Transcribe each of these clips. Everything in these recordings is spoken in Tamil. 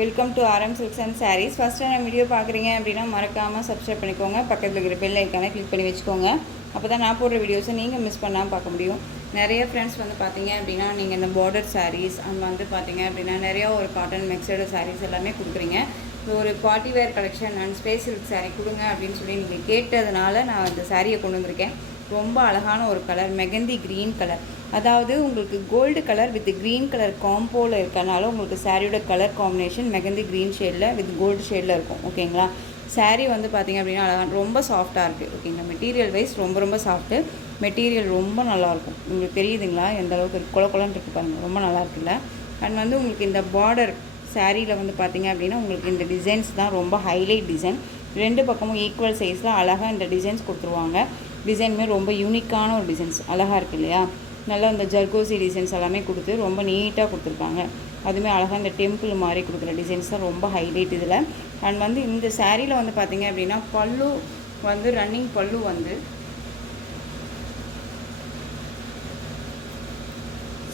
Welcome to RM Silks and Sarees. First நான் வீடியோ பார்க்குறீங்க அப்படின்னா மறக்காமல் சப்ஸ்கிரைப் பண்ணிக்கோங்க. பக்கத்தில் இருக்கிற பெல் ஐக்கானை கிளிக் பண்ணி வச்சுக்கோங்க. அப்போ தான் நான் போடுற வீடியோஸை நீங்கள் மிஸ் பண்ணாமல் பார்க்க முடியும். நிறைய ஃப்ரெண்ட்ஸ் வந்து பார்த்தீங்க அப்படின்னா நீங்கள் இந்த பார்டர் சாரீஸ் அண்ட் வந்து பார்த்தீங்க அப்படின்னா நிறையா ஒரு காட்டன் மிக்சடு சாரீஸ் எல்லாமே கொடுக்குறீங்க. ஒரு party wear collection and space silk sari கொடுங்க அப்படின்னு சொல்லி நீங்கள் கேட்டதுனால நான் இந்த சாரியை கொண்டு வந்திருக்கேன். ரொம்ப அழகான ஒரு கலர், மெகந்தி க்ரீன் கலர். அதாவது உங்களுக்கு gold colour with green colour காம்போவில் இருக்கனால உங்களுக்கு சாரியோட கலர் காம்பினேஷன் மெகந்தி க்ரீன் ஷேடில் வித் கோல்டு ஷேடில் இருக்கும். ஓகேங்களா? சாரீ வந்து பார்த்திங்க அப்படின்னா அழகாக ரொம்ப சாஃப்டாக இருக்குது. ஓகேங்களா? மெட்டீரியல் வைஸ் ரொம்ப சாஃப்ட்டு. மெட்டீரியல் ரொம்ப நல்லாயிருக்கும். உங்களுக்கு தெரியுதுங்களா எந்த அளவுக்கு குளக்குலன்னு இருக்குது பாருங்கள், ரொம்ப நல்லா இருக்குல்ல. அண்ட் வந்து உங்களுக்கு இந்த பார்டர் சாரியில் வந்து பார்த்திங்க அப்படின்னா உங்களுக்கு இந்த டிசைன்ஸ் தான் ரொம்ப ஹைலைட் டிசைன். ரெண்டு பக்கமும் ஈக்குவல் சைஸில் அழகாக இந்த டிசைன்ஸ் கொடுத்துருவாங்க. டிசைனுமே ரொம்ப யூனிக்கான ஒரு டிசைன்ஸ், அழகாக இருக்குது இல்லையா? நல்லா இந்த ஜர்கோசி டிசைன்ஸ் எல்லாமே கொடுத்து ரொம்ப நீட்டாக கொடுத்துருக்காங்க. அதுவுமே அழகாக இந்த டெம்பிள் மாதிரி கொடுக்குற டிசைன்ஸ் தான் ரொம்ப ஹைலைட் இதில். அண்ட் வந்து இந்த சாரியில் வந்து பார்த்திங்க அப்படின்னா பல்லு வந்து ரன்னிங் பல்லு வந்து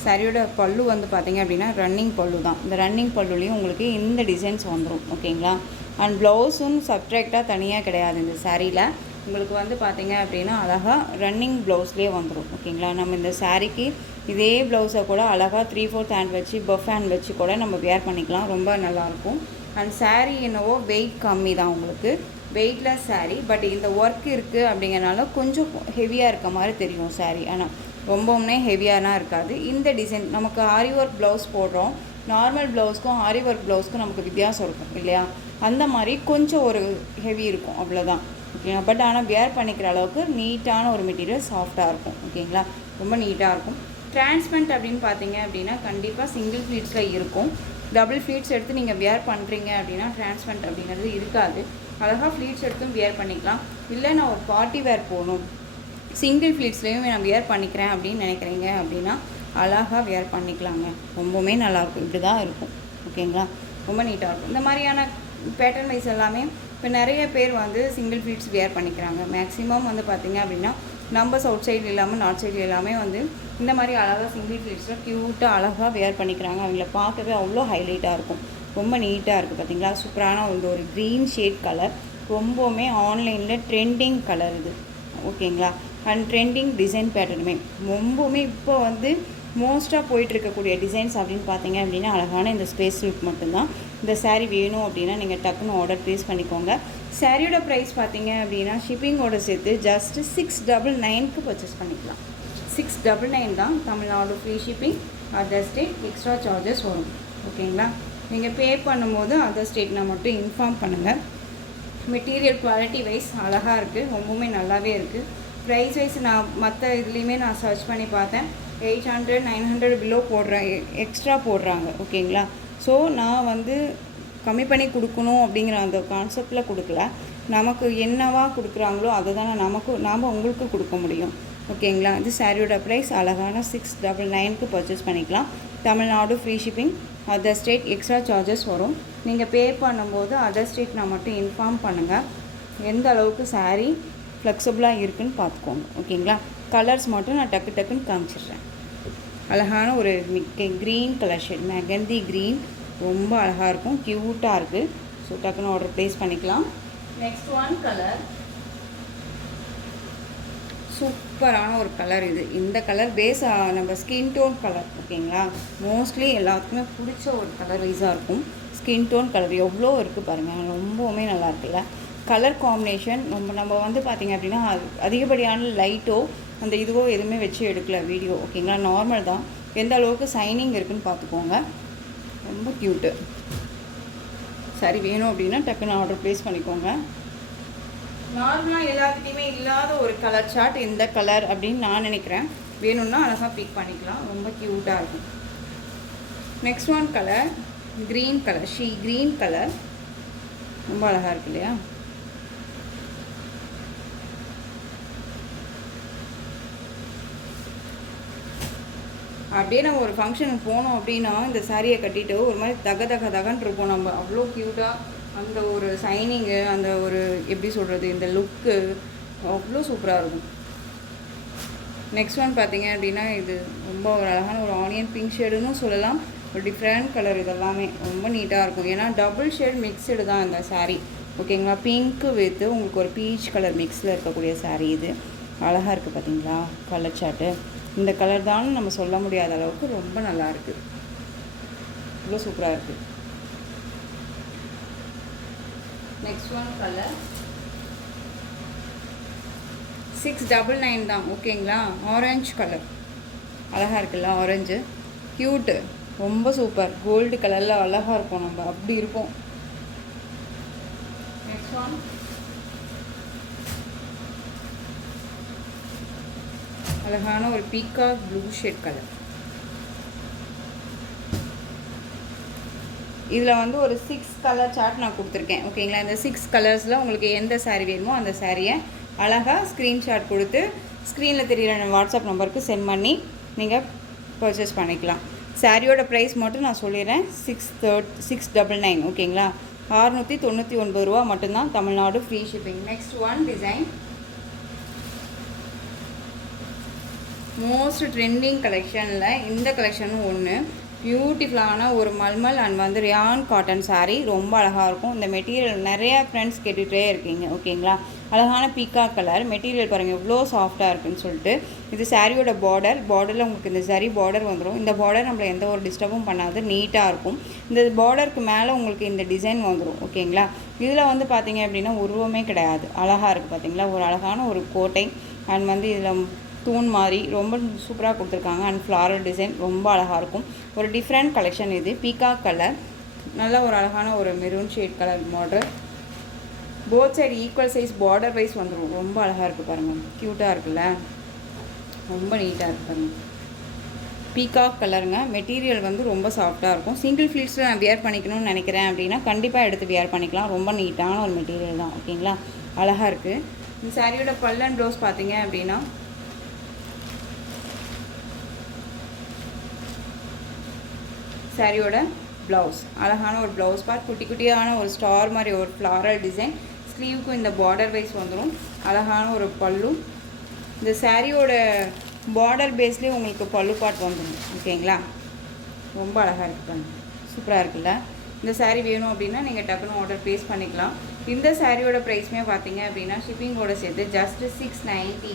சாரியோட பல்லு வந்து பார்த்திங்க அப்படின்னா ரன்னிங் பல்லு தான். இந்த ரன்னிங் பல்லுலேயும் உங்களுக்கு இந்த டிசைன்ஸ் வந்துடும். ஓகேங்களா? அண்ட் ப்ளவுஸும் சப்ட்ராக்டாக தனியாக கிடையாது இந்த சாரியில். உங்களுக்கு வந்து பார்த்திங்க அப்படின்னா அழகாக ரன்னிங் ப்ளவுஸ்லேயே வந்துடும். ஓகேங்களா? நம்ம இந்த சாரீக்கு இதே ப்ளவுஸை கூட அழகாக 3/4 ஹேண்ட் வச்சு பஃப் ஹேண்ட் வச்சு கூட நம்ம வேர் பண்ணிக்கலாம். ரொம்ப நல்லாயிருக்கும். அண்ட் சாரீ என்னவோ வெயிட் கம்மி தான், உங்களுக்கு வெயிட்லெஸ் சாரீ. பட் இந்த ஒர்க் இருக்குது அப்படிங்கிறனால கொஞ்சம் ஹெவியாக இருக்க மாதிரி தெரியும் சாரீ. ஆனால் ரொம்பவுமே ஹெவியானா இருக்காது. இந்த டிசைன் நமக்கு ஆரி ஒர்க் ப்ளவுஸ் போடுறோம், நார்மல் ப்ளவுஸ்க்கும் ஆரி ஒர்க் ப்ளவுஸ்க்கும் நமக்கு வித்தியாசம் இருக்கும் இல்லையா? அந்த மாதிரி கொஞ்சம் ஒரு ஹெவி இருக்கும், அவ்வளோதான். ஓகேங்களா? பட் ஆனால் வேர் பண்ணிக்கிற அளவுக்கு நீட்டான ஒரு மெட்டீரியல், சாஃப்டாக இருக்கும். ஓகேங்களா? ரொம்ப நீட்டாக இருக்கும். டிரான்ஸ்பரண்ட் அப்படின்னு பார்த்தீங்க அப்படின்னா கண்டிப்பாக சிங்கிள் ஃப்ளீட்ஸில் இருக்கும். டபுள் ஃப்ளீட்ஸ் எடுத்து நீங்கள் வேர் பண்ணுறீங்க அப்படின்னா டிரான்ஸ்பரண்ட் அப்படிங்கிறது இருக்காது. அழகாக ஃப்ளீட்ஸ் எடுத்தும் வேர் பண்ணிக்கலாம். இல்லை நான் ஒரு பார்ட்டி வேர் போகணும், சிங்கிள் ஃப்ளீட்ஸ்லேயும் நான் வேர் பண்ணிக்கிறேன் அப்படின்னு நினைக்கிறீங்க அப்படின்னா அழகாக வேர் பண்ணிக்கலாங்க. ரொம்பவுமே நல்லாயிருக்கும். இப்படி தான் இருக்கும். ஓகேங்களா? ரொம்ப நீட்டாக இருக்கும். இந்த மாதிரியான பேட்டர்ன் வைஸ் எல்லாமே இப்போ நிறைய பேர் வந்து சிங்கிள் ஃப்ளீட்ஸ் வேர் பண்ணிக்கிறாங்க. மேக்ஸிமம் வந்து பார்த்திங்க அப்படின்னா நம்ம சவுத் சைடு இல்லாமல் நார்த் சைடு எல்லாமே வந்து இந்த மாதிரி அழகாக சிங்கிள் ஃப்ளீட்ஸில் க்யூட்டாக அழகாக வேர் பண்ணிக்கிறாங்க. அவங்கள பார்க்கவே அவ்வளோ ஹைலைட்டாக இருக்கும். ரொம்ப நீட்டாக இருக்குது. பார்த்திங்களா? சூப்பரான வந்து ஒரு க்ரீன் ஷேட் கலர், ரொம்பவுமே ஆன்லைனில் ட்ரெண்டிங் கலர் இது. ஓகேங்களா? அண்ட் ட்ரெண்டிங் டிசைன் பேட்டர்னுமே ரொம்பவுமே இப்போ வந்து மோஸ்ட்டாக போயிட்டுருக்கக்கூடிய டிசைன்ஸ் அப்படின்னு பார்த்தீங்க அப்படின்னா அழகான இந்த ஸ்பேஸ் சில்க் மட்டும்தான். இந்த சாரீ வேணும் அப்படின்னா நீங்கள் டக்குன்னு ஆர்டர் ப்ளேஸ் பண்ணிக்கோங்க. சாரியோட ப்ரைஸ் பார்த்தீங்க அப்படின்னா ஷிப்பிங்கோட சேர்த்து ஜஸ்ட் 699க்கு பர்ச்சேஸ் பண்ணிக்கலாம். 699 தான். Tamil Nadu free shipping, other state extra charges வரும். ஓகேங்களா? நீங்கள் பே பண்ணும்போது அதர் ஸ்டேட்னா மட்டும் இன்ஃபார்ம் பண்ணுங்கள். மெட்டீரியல் குவாலிட்டி வைஸ் அழகாக இருக்குது, ரொம்பவுமே நல்லாவே இருக்குது. ப்ரைஸ் வைஸ் நான் மற்ற இதுலேயுமே நான் சர்ச் பண்ணி பார்த்தேன். 800 900 பிலோ போடுறேன், எக்ஸ்ட்ரா போடுறாங்க. ஓகேங்களா? ஸோ நான் வந்து கம்மி பண்ணி கொடுக்கணும் அப்படிங்கிற அந்த கான்செப்டில் கொடுக்கல. நமக்கு என்னவா கொடுக்குறாங்களோ அதை தானே நாம் உங்களுக்கு கொடுக்க முடியும். ஓகேங்களா? இது சாரியோட ப்ரைஸ் அழகான 699க்கு பர்ச்சேஸ் பண்ணிக்கலாம். Tamil Nadu free shipping, other state extra charges வரும். நீங்கள் பே பண்ணும்போது அதர் ஸ்டேட் நான் மட்டும் இன்ஃபார்ம் பண்ணுங்கள். எந்த அளவுக்கு சாரீ ஃப்ளெக்சிபிளாக இருக்குதுன்னு பார்த்துக்கோங்க. ஓகேங்களா? கலர்ஸ் மட்டும் நான் டக்குன்னு காமிச்சிடுறேன். அழகான ஒரு green colour shade, mehndi green, ரொம்ப அழகாக இருக்கும், க்யூட்டாக இருக்குது. ஸோ டக்குன்னு ஆர்டர் ப்ளேஸ் பண்ணிக்கலாம். நெக்ஸ்ட் ஒன் கலர், சூப்பரான ஒரு கலர் இது. இந்த கலர் பேஸ் நம்ம ஸ்கின் டோன் கலர். ஓகேங்களா? மோஸ்ட்லி எல்லாத்துக்குமே பிடிச்ச ஒரு கலர் வைஸாக இருக்கும். ஸ்கின் டோன் கலர் எவ்வளோ இருக்குது பாருங்கள், ரொம்பவுமே நல்லா இருக்குல்ல. கலர் காம்பினேஷன் நம்ம வந்து பார்த்திங்க அப்படின்னா அதிகப்படியான லைட்டோ அந்த இதுவோ எதுவுமே வச்சு எடுக்கல வீடியோ. ஓகேங்களா? நார்மல் தான். எந்த அளவுக்கு சைனிங் இருக்குதுன்னு பார்த்துக்கோங்க. ரொம்ப க்யூட்டு. சரி வேணும் அப்படின்னா டக்குன்னு ஆர்டர் ப்ளேஸ் பண்ணிக்கோங்க. நார்மலாக எல்லாத்துலேயுமே இல்லாத ஒரு கலர் சார்ட் இந்த கலர் அப்படின்னு நான் நினைக்கிறேன். வேணும்னா அழகாக பிக் பண்ணிக்கலாம். ரொம்ப க்யூட்டாக இருக்கும். Next one colour green colour, green colour ரொம்ப அழகாக இருக்கு இல்லையா? அப்படியே நம்ம ஒரு ஃபங்க்ஷனுக்கு போனோம் அப்படின்னா இந்த சாரியை கட்டிட்டு ஒரு மாதிரி தகன்னு இருப்போம் நம்ம. அவ்வளோ க்யூட்டாக அந்த ஒரு சைனிங்கு, அந்த ஒரு எப்படி சொல்கிறது, இந்த லுக்கு அவ்வளோ சூப்பராக இருக்கும். நெக்ஸ்ட் ஒன் பார்த்திங்க அப்படின்னா இது ரொம்ப ஒரு அழகான ஒரு ஆனியன் பிங்க் ஷேடுன்னு சொல்லலாம். ஒரு டிஃப்ரெண்ட் கலர். இதெல்லாமே ரொம்ப நீட்டாக இருக்கும். ஏன்னா டபுள் ஷேட் மிக்சடு தான் இந்த சாரீ. ஓகேங்களா, பிங்க்கு வித்து உங்களுக்கு ஒரு பீச் கலர் மிக்ஸில் இருக்கக்கூடிய சாரீ. இது அழகாக இருக்குது பார்த்தீங்களா கலர் சார்ட்டு. இந்த கலர் தான் நம்ம சொல்ல முடியாத அளவுக்கு ரொம்ப நல்லா இருக்குது. இவ்வளோ சூப்பராக இருக்குது. நெக்ஸ்ட் ஒன் கலர் 699 தான். ஓகேங்களா, ஆரஞ்சு கலர் அழகாக இருக்குல்ல, ஆரஞ்சு க்யூட்டு, ரொம்ப சூப்பர். கோல்டு கலரில் அழகாக இருக்கும், நம்ம அப்படி இருக்கும். நெக்ஸ்ட் ஒன் அழகான ஒரு பீகாக் ப்ளூ ஷேட் கலர். இதில் வந்து ஒரு 6 கலர் சார்ட் நான் கொடுத்துருக்கேன். ஓகேங்களா, இந்த 6 கலர்ஸில் உங்களுக்கு எந்த சாரீ வேணுமோ அந்த சாரியை அழகாக ஸ்க்ரீன்ஷாட் கொடுத்து ஸ்க்ரீனில் தெரிகிற வாட்ஸ்அப் நம்பருக்கு சென்ட் பண்ணி நீங்கள் பர்ச்சேஸ் பண்ணிக்கலாம். சாரியோட ப்ரைஸ் மட்டும் நான் சொல்லிடுறேன், 699. ஓகேங்களா, 699 ரூபா மட்டும்தான், Tamil Nadu free shipping. Next one design most trending கலெக்ஷனில் இந்த கலெக்ஷனும் ஒன்று. பியூட்டிஃபுல்லான ஒரு மல்மல் அண்ட் வந்து ரியான் காட்டன் சாரீ, ரொம்ப அழகாக இருக்கும். இந்த மெட்டீரியல் நிறையா ஃப்ரெண்ட்ஸ் கேட்டுகிட்டே இருக்கீங்க. ஓகேங்களா, அழகான பீகாக் கலர் மெட்டீரியல் பாருங்கள் எவ்வளோ சாஃப்டாக இருக்குன்னு சொல்லிட்டு. இது சாரியோட பார்டரில் உங்களுக்கு இந்த சரி பார்டர் வந்துடும். இந்த பார்டர் நம்மளை எந்த ஒரு டிஸ்டர்பும் பண்ணாது, நீட்டாக இருக்கும். இந்த பார்டருக்கு மேலே உங்களுக்கு இந்த டிசைன் வந்துடும். ஓகேங்களா, இதில் வந்து பார்த்தீங்க அப்படின்னா உருவமே கிடையாது, அழகாக இருக்குது பார்த்தீங்களா. ஒரு அழகான ஒரு கோட்டை அண்ட் வந்து இதில் தூண் மாதிரி ரொம்ப சூப்பராக கொடுத்துருக்காங்க. அண்ட் ஃப்ளாரல் டிசைன் ரொம்ப அழகாக இருக்கும். ஒரு டிஃப்ரெண்ட் கலெக்ஷன் இது. பீகாக் கலர், நல்ல ஒரு அழகான ஒரு maroon shade colour model. Both side equal size border wise வந்துடும். ரொம்ப அழகாக இருக்குது பாருங்கள், க்யூட்டாக இருக்குல்ல, ரொம்ப நீட்டாக இருக்குது பாருங்கள். பீகாக் கலருங்க. மெட்டீரியல் வந்து ரொம்ப சாஃப்டாக இருக்கும். சிங்கிள் ஃப்ளீட்ஸில் நான் வியர் பண்ணிக்கணும்னு நினைக்கிறேன் அப்படின்னா கண்டிப்பாக எடுத்து வியர் பண்ணிக்கலாம். ரொம்ப நீட்டான ஒரு மெட்டீரியல் தான். ஓகேங்களா, அழகாக இருக்குது. இந்த சாரியோட பல் அண்ட் ப்ளவுஸ் பார்த்தீங்க அப்படின்னா சாரியோட ப்ளவுஸ் அழகான ஒரு ப்ளவுஸ் பார்ட், குட்டி குட்டியான ஒரு ஸ்டார் மாதிரி ஒரு ஃப்ளாரல் டிசைன். ஸ்லீவுக்கும் இந்த பார்டர் வைஸ் வந்துடும். அழகான ஒரு பல்லு. இந்த சாரியோட பார்டர் பேஸ்லேயே உங்களுக்கு பல்லு பார்ட் வந்துடும். ஓகேங்களா, ரொம்ப அழகாக இருக்குது, சூப்பராக இருக்குல்ல. இந்த சாரீ வேணும் அப்படின்னா நீங்கள் டக்குன்னு ஆர்டர் ப்ளேஸ் பண்ணிக்கலாம். இந்த சாரியோட ப்ரைஸுமே பார்த்தீங்க அப்படின்னா ஷிப்பிங்கோட சேர்த்து ஜஸ்ட்டு 690.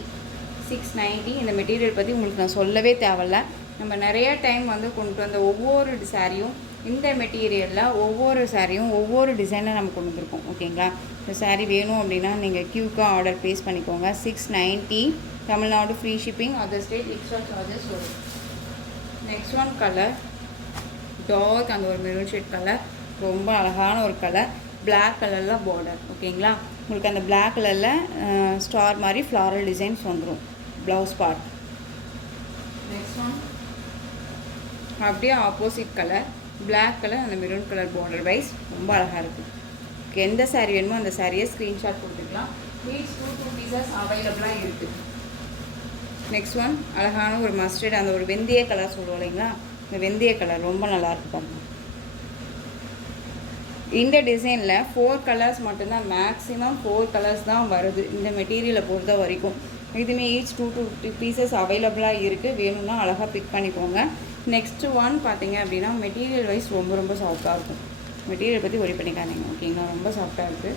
இந்த மெட்டீரியல் பற்றி உங்களுக்கு நான் சொல்லவே தேவையில்ல. நம்ம நிறைய டைம் வந்து கொண்டு வந்த ஒவ்வொரு சாரியும் இந்த மெட்டீரியலில் ஒவ்வொரு சாரியும் ஒவ்வொரு டிசைனில் நம்ம கொண்டு வந்திருக்கோம். ஓகேங்களா, இந்த சாரீ வேணும் அப்படின்னா நீங்கள் க்யூக்காக ஆர்டர் ப்ளேஸ் பண்ணிக்கோங்க. 690, Tamil Nadu free shipping, other state extra charges வரும். நெக்ஸ்ட் ஒன் கலர் டார்க், அந்த ஒரு மெரூன் ஷேட் கலர், ரொம்ப அழகான ஒரு கலர். பிளாக் கலரில் பார்டர். ஓகேங்களா, உங்களுக்கு அந்த பிளாக் கலரில் ஸ்டார் மாதிரி ஃப்ளாரல் டிசைன்ஸ் வந்துடும் ப்ளவுஸ் பார்ட். நெக்ஸ்ட் ஒன் அப்படியே ஆப்போசிட் கலர், பிளாக் கலர், அந்த மெரூன் கலர் பார்டர் வைஸ் ரொம்ப அழகாக இருக்குது. எந்த சாரீ வேணுமோ அந்த சாரியை ஸ்க்ரீன்ஷாட் கொடுத்துக்கலாம். ப்ளீஸ் 2 பீசஸ் அவைலபிளாக இருக்குது. நெக்ஸ்ட் ஒன் அழகான ஒரு மஸ்டர்ட், அந்த ஒரு வெந்தய கலர் சொல்லுவோம் இல்லைங்களா, இந்த வெந்தய கலர் ரொம்ப நல்லாயிருக்கு பாருங்கள். இந்த டிசைனில் 4 கலர்ஸ் மட்டும்தான், மேக்ஸிமம் 4 கலர்ஸ் தான் வருது இந்த மெட்டீரியலை பொறுத்த வரைக்கும். இதுவுமே ஈச் 2 பீசஸ் அவைலபிளாக இருக்குது. வேணும்னா அழகாக பிக் பண்ணிக்கோங்க. நெக்ஸ்ட்டு ஒன் பார்த்தீங்க அப்படின்னா மெட்டீரியல் வைஸ் ரொம்ப ரொம்ப சாஃப்டாக இருக்கும். மெட்டீரியல் பற்றி ஒரி பண்ணிக்காதீங்க. ஓகேங்களா, ரொம்ப சாஃப்டாக இருக்குது.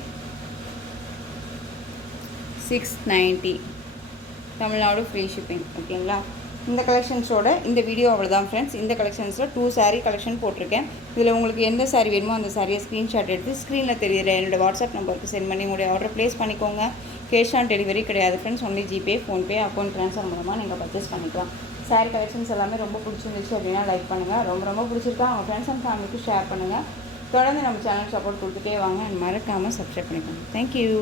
690, தமிழ்நாடு ஃப்ரீ ஷிப்பிங். ஓகேங்களா, இந்த கலெக்ஷன்ஸோட இந்த வீடியோ அவ்வளோதான் ஃப்ரெண்ட்ஸ். இந்த கலெக்ஷன்ஸில் 2 சாரீ கலெக்ஷன் போட்டிருக்கேன். இதில் உங்களுக்கு எந்த சாரீ வேணுமோ அந்த சாரியை ஸ்க்ரீன்ஷாட் எடுத்து ஸ்க்ரீனில் தெரியுற என்னோடய வாட்ஸ்அப் நம்பருக்கு சென்ட் பண்ணி உங்களுடைய ஆர்டர் ப்ளேஸ் பண்ணிக்கோங்க. கேஷ் ஆன் டெலிவரி கிடையாது friends, only GPay, PhonePe, account transfer மூலமாக நீங்கள் பர்ச்சேஸ் பண்ணிக்கலாம். சாரீ கலெக்ஷன்ஸ் எல்லாமே ரொம்ப பிடிச்சிருந்துச்சு அப்படின்னா லைக் பண்ணுங்கள். ரொம்ப பிடிச்சிருக்கா அவங்க ஃப்ரெண்ட்ஸ் அண்ட் ஃபேமிலிக்கு ஷேர் பண்ணுங்கள். தொடர்ந்து நம்ம சேனல் சப்போர்ட் கொடுத்துட்டே வாங்க. மறக்காமல் சப்ஸ்கிரைப் பண்ணிக்கோங்க. தேங்க்யூ.